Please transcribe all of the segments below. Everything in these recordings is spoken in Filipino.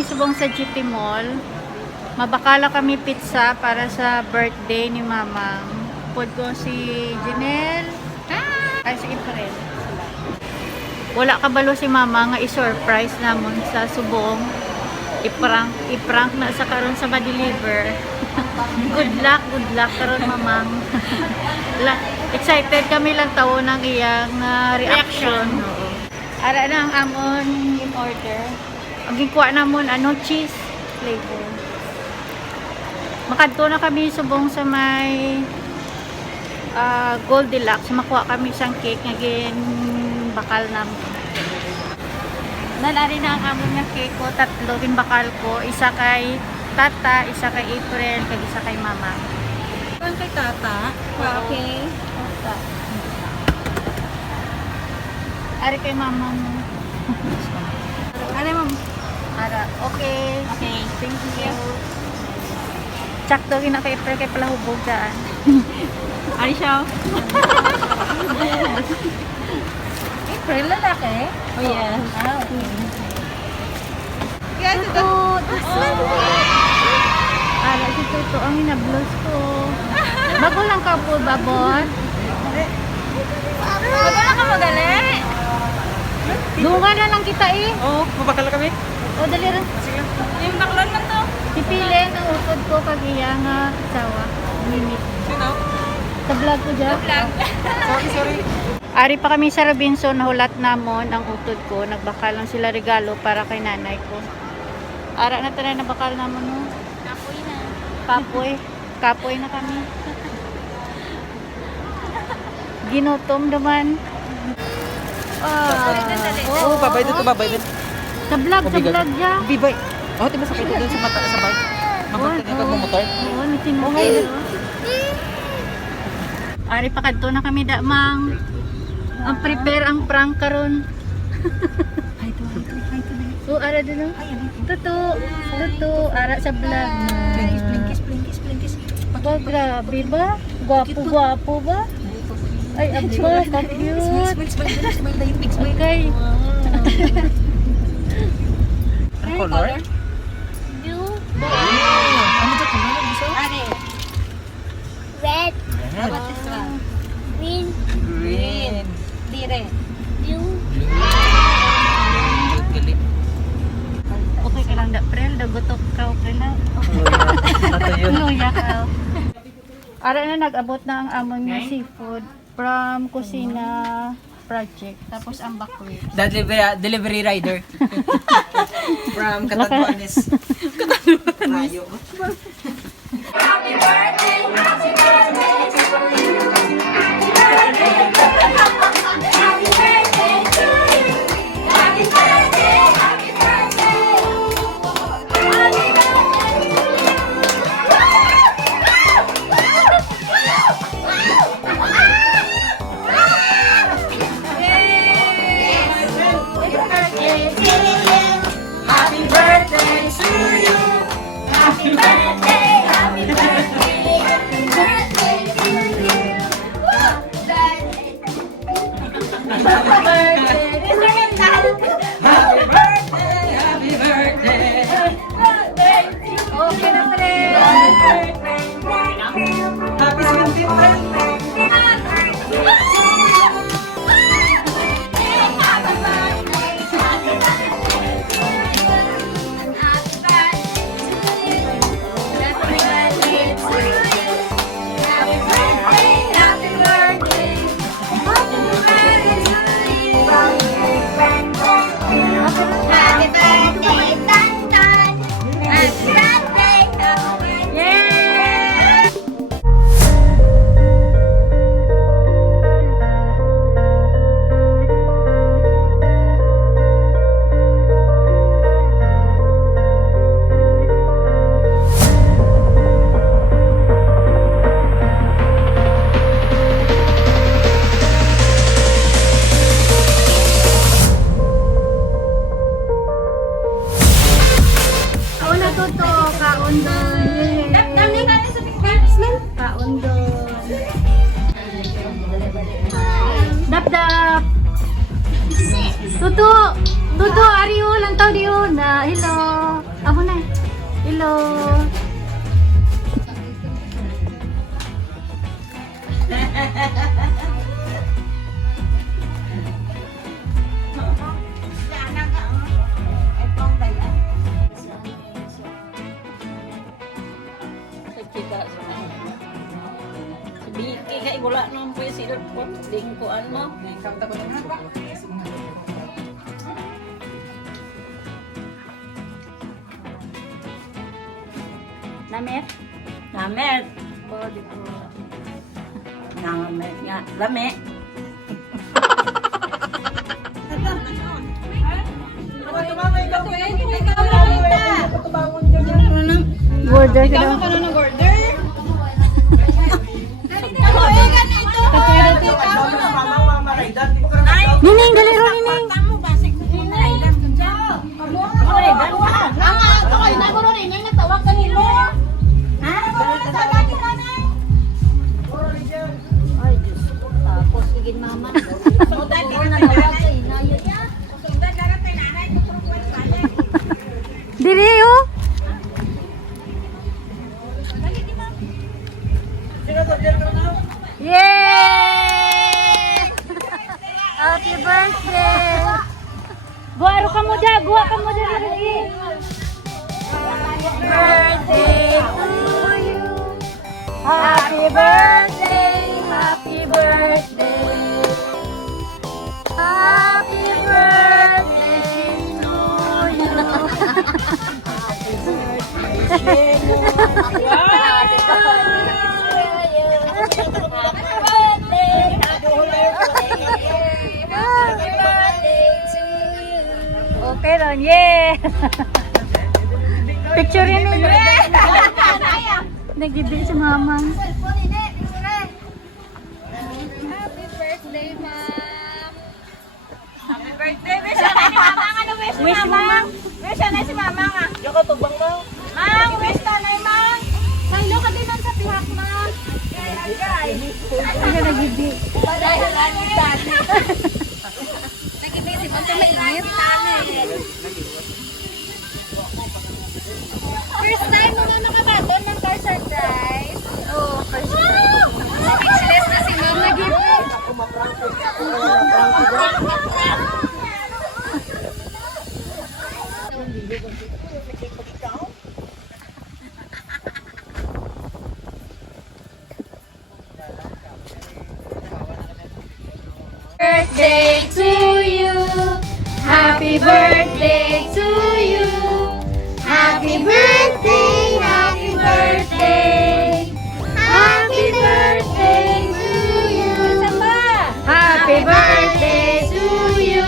kami subong sa GP Mall. Mabakala kami pizza para sa birthday ni Mamang. Pud ko si Janelle. Ay, si April. Wala kabalo si Mama nga i-surprise namon sa subong. I-prank na sa karon sa ma-deliver. Good luck karon Mamang. Excited kami lang tawo ng iyang reaction. Ara na ang amon in order. Ang gikuha namon cheese flavor. Makadto na kami subong sa may Goldilocks. Makuha kami isang cake nga bakal namon. Nalari na ang amon nga cake ko, tatlo bakal ko, isa kay Tata, isa kay April, kag isa kay Mama. Ang kay Tata? Okay. Tata. Ari kay Mama mo. Ano, Ma'am? Ara, okay. Okay. Thank you. Sakto gina kay April kay pala hubog daan. Ano siya? April, lalaki? Oh yes. Okay. Tuto! Ara, si Tuto ang inablos ko. Bago lang ka po, babon. Bago lang ka magali? Dunga na lang kita eh. Oo, mabakal kami. O, dali rin. Sige. Yung nakulon man to. Sipilin ang utod ko kag iya nga sawa. Minute. Sino? Sa vlog ko dyan. Sorry. Ari pa kami sa Robinson, nahulat namon ang utod ko. Nagbakal lang sila regalo para kay nanay ko. Ara na tayo nabakal namon no. Kapoy na. Kapoy na kami. Ginutom naman. Oo, babay dito, babay dito. Sa vlog dyan. Bibay. Oh, diba sakit doon sa mata, sa bike? Mabagtag yung pagmumotor? Oo, nasinuhay. Ari pa kadto na kami mang. Ang prepare ang prank karon. Hi to. So, ara din. Tuto. Ara sa vlog. Blinkis. Ba, grabe ba? Gwapo ba? Ay, aba, ka-cute. Smile na yung big smile. Okay. Ang color? Ano ito? Ano gusto? Red, What is that? green, Green. Dire. blue. Galit. Okay ka lang da, Prel. Dagotok ka, Prel. Ato yun. Luya ka. Ara na nag-abot na ang amon nga seafood from Kusina Project. Tapos ang bakwit. Delivery rider. From Catanduanes. Mayo. Okay na, Prel. Happy 17th. Happy birthday, Tantan. Happy birthday, Dap. Tuto, Ariyo lang tao diyo na. Hello. Ako na. Hello. Biki kay wala naman po yung silot po. Lingkuan mo. Namit? Namet. Namet nga. Lame. Border ka daw. Nining, galero, Nining. Tapos, higit mama. Diri, oh. Yay! Happy birthday! Guaro ka mo dyan! Guha ka mo dyan! Happy birthday to you! Happy birthday! Happy birthday! Happy birthday to you! Okay ron, yeah! Picture yun eh. Nag-ibig si mama. Wish mo, Mang. Wish na si mama nga. Yoko tubang mo. Mang, wish na Mang. Hello ka din sa pihak, Mang. Hindi ka nag-ibig. Nag-ibig si Mama mainit. First time mo na nakabaton ng car surprise. Oo, first time. Speechless na si Mama. Nag-ibig. Birthday to you. Happy birthday to you. Happy birthday, happy birthday. Happy birthday to you. Happy birthday to you.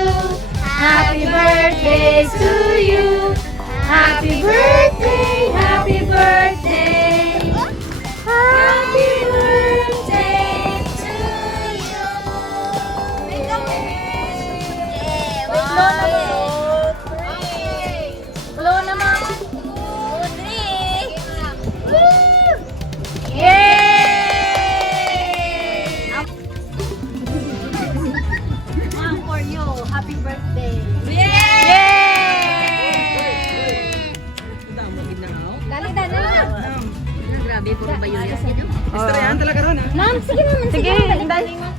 Happy birthday to you. Happy birthday, happy birthday. Happy birthday to you. Blow naman. 2, 3. Yay! Mom, for you. Happy birthday. Yay! Dali, dali. Grabe, puro ba yun? Istoryahan talaga ron ha. Ma'am, sige naman. Sige, dali. Ang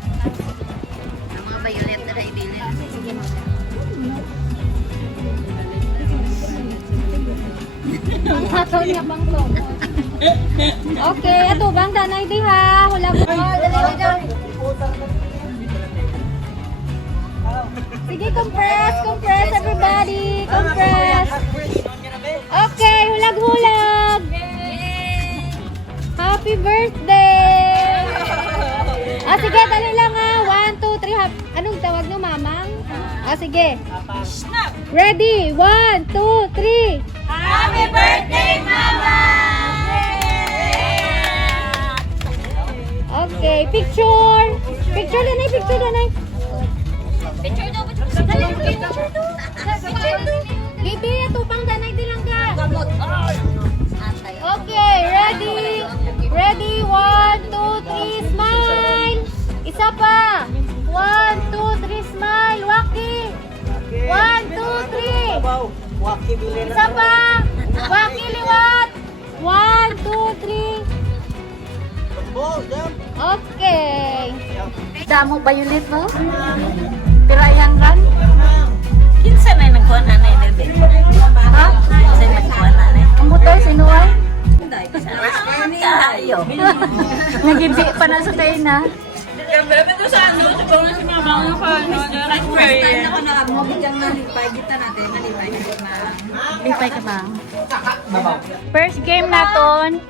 mga violet na naibili. Sige, ma'am. Ang hataw niya bang to? Okay, ato bang danay di ha? Hula mo. Sige, compress, compress everybody. Compress. Okay, hulag-hulag. Happy birthday! Sige, dali lang ha. 1, 2, 3. Anong tawag no, mamang? Sige. Ready? 1, 2, 3. Happy birthday, Mama! Okay, picture. Picture danay, picture danay. Picture daw, picture daw. Bibi, tupang danay dilang ka. Gamot. Okay, ready? Ready? 1, 2, 3, smile! Isa pa! 1, 2, 3, smile! Waki! 1, 2, 3! Wow, waki bili na. Isa pa! Waki liwat. 1, 2, 3. Okay. Damo violet mo? Pirayang ran? Kinsa na nagkuha na na bebe? Ha? Kinsa na nagkuha na na? Ang butoy, sinuway? Kayo. Nagibi pa na sa tayo na. Bebe to sa ano? Ito na si mama ng Lipay ka ba? First game naton.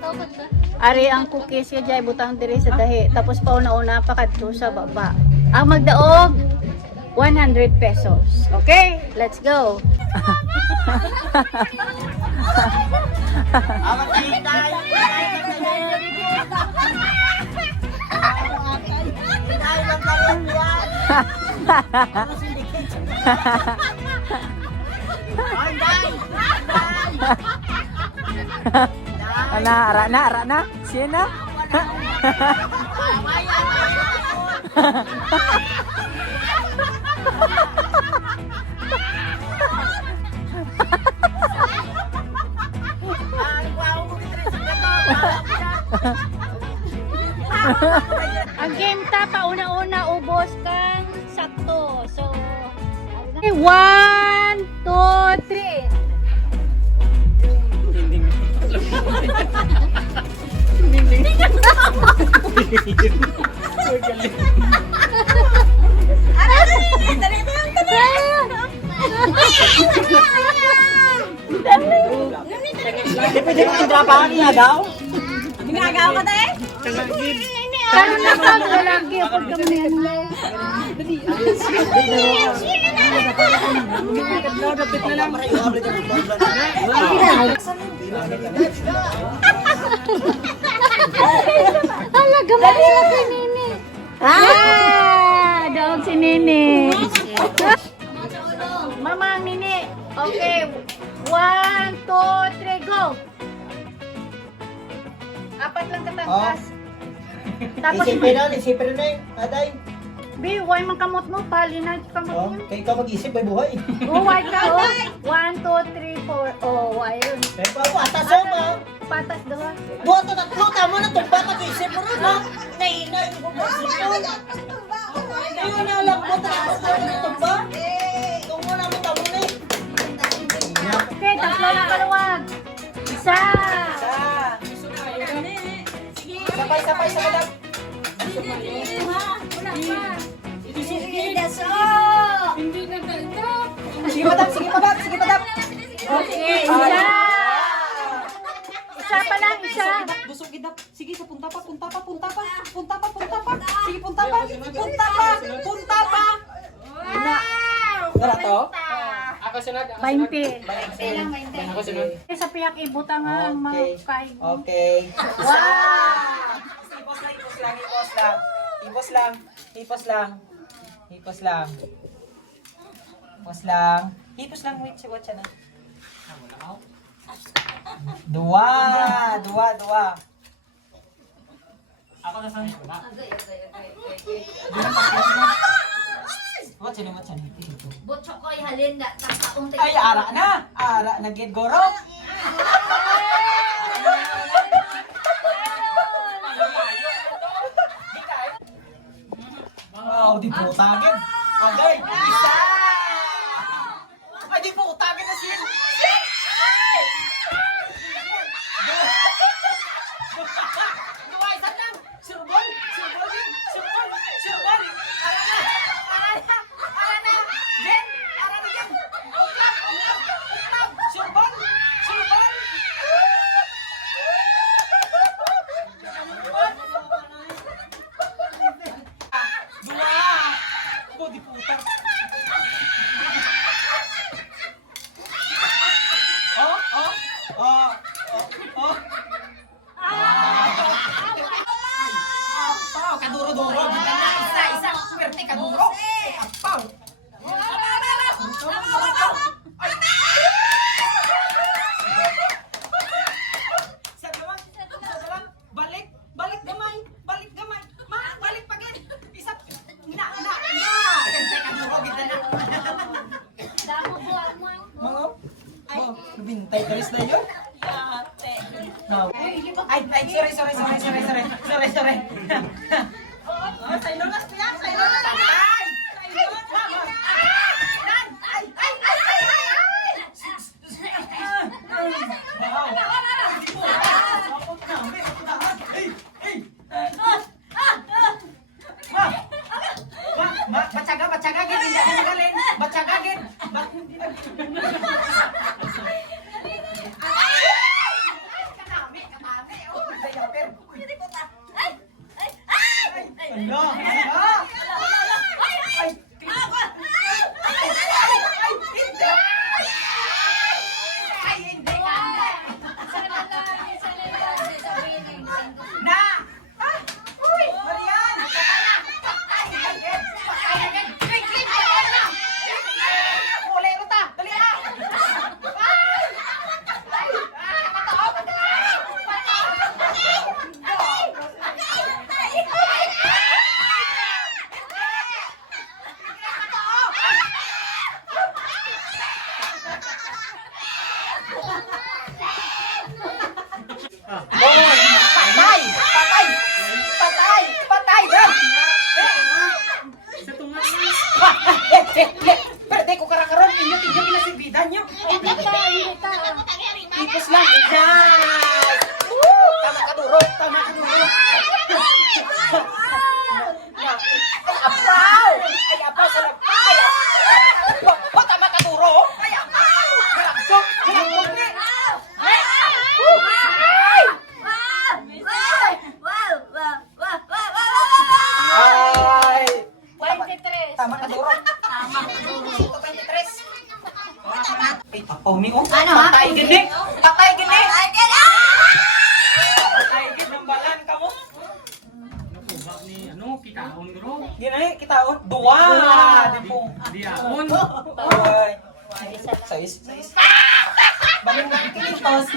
Ari ang cookies ya jay butang diri sa dahi. Tapos pauna-una pa kadto sa baba. Ang magdaog 100 pesos. Okay? Let's go. Ara na. Siya na. Ang game ta pauna-una ubos kang sakto. So 1 2 3. Pwede mo trabaho niya daw? Ginagawa ka tayo? Karon na pag lalaki ako kami ano. Talaga malila si Nini. Daog si Nini. Mama ang Nini. Okay. 1 2 3 go. Apat lang katangkas. Tapos Isipin na aday. Bi, why man kamot mo? Pali na kamot Oh, niya. kaya ka mag-isip, may buhay. Oh, why ka? Oh. 1, 2, 3, 4. Oh, why yun? Kaya pa ako, atas ako ba? Patas daw. Buha to tatlo, tama na tumba ka, isip mo rin ha? Nainay ko ba isip mo? Ayun na lang mo, tatlo na tumba? Tungo na mo, tamo na eh. Okay, tatlo na paluwag. Isa. Sabay, sa madam. Sige madam. Okay, isa. Isa pa lang, isa. Busog gidap. Sige, sa punta pa. Sige, punta pa. Wala to? 20. Sa piyak ibuta nga ang mga Okay. kain. Okay. Wow! Hipos lang, wait, siya na. Dua. Ako na saan? Watch na. Botso ko ihalin na takaong Ay, ara na gid goro. Wow, di po utagin. Agay, isa! Ay, di po utagin na siya. Dua, isa lang. Surbol. Ara na. Jen, ara na Jen. Surbol. Dua. Ko, di po utang. Bintay Chris na yun. No. Ay, sorry. Oh, say no last yan, say no last. Batsaga gid, hindi ako magaling. Batsaga gid. Patay, bro. Pwede ko karakaron, inyo pinasibidan nyo. Tipos lang, guys. Tama ka duro. Ay, apaw sa lag. Tama ka duro. Ay, apaw. Halagsok ni. Ay! 23. Tama ka duro. 23. Ay, tapaw ni oh. Ano, ha? Patay gini. Patay gini. Patay gini ng balan ka mo. Ba ni ano kitaon guro. Gini, kita oh. Dua. Di po. Diaon. Ay. Sais. Balik na kinitos.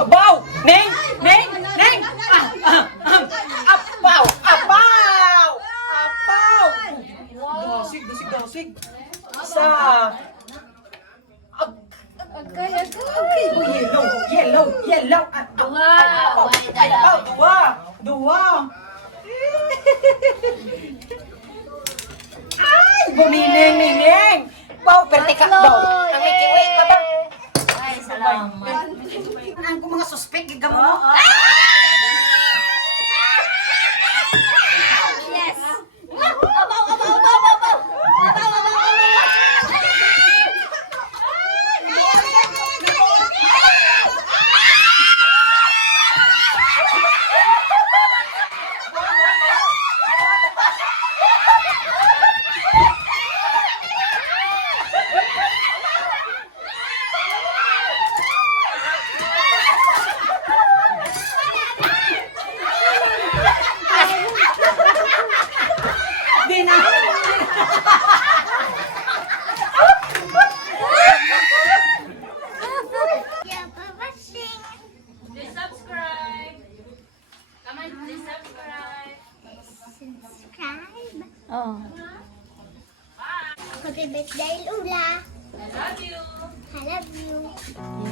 Abaw! Neng! Apaw! Dosig! Isa! Yellow! Dua! Ay! Bumineng! Wow, pertika daw! Ang may kiwi ka ba? Ay, salamat. Ang mga suspect, gigamo mo. Yes. Oo. Happy birthday, Lula. I love you.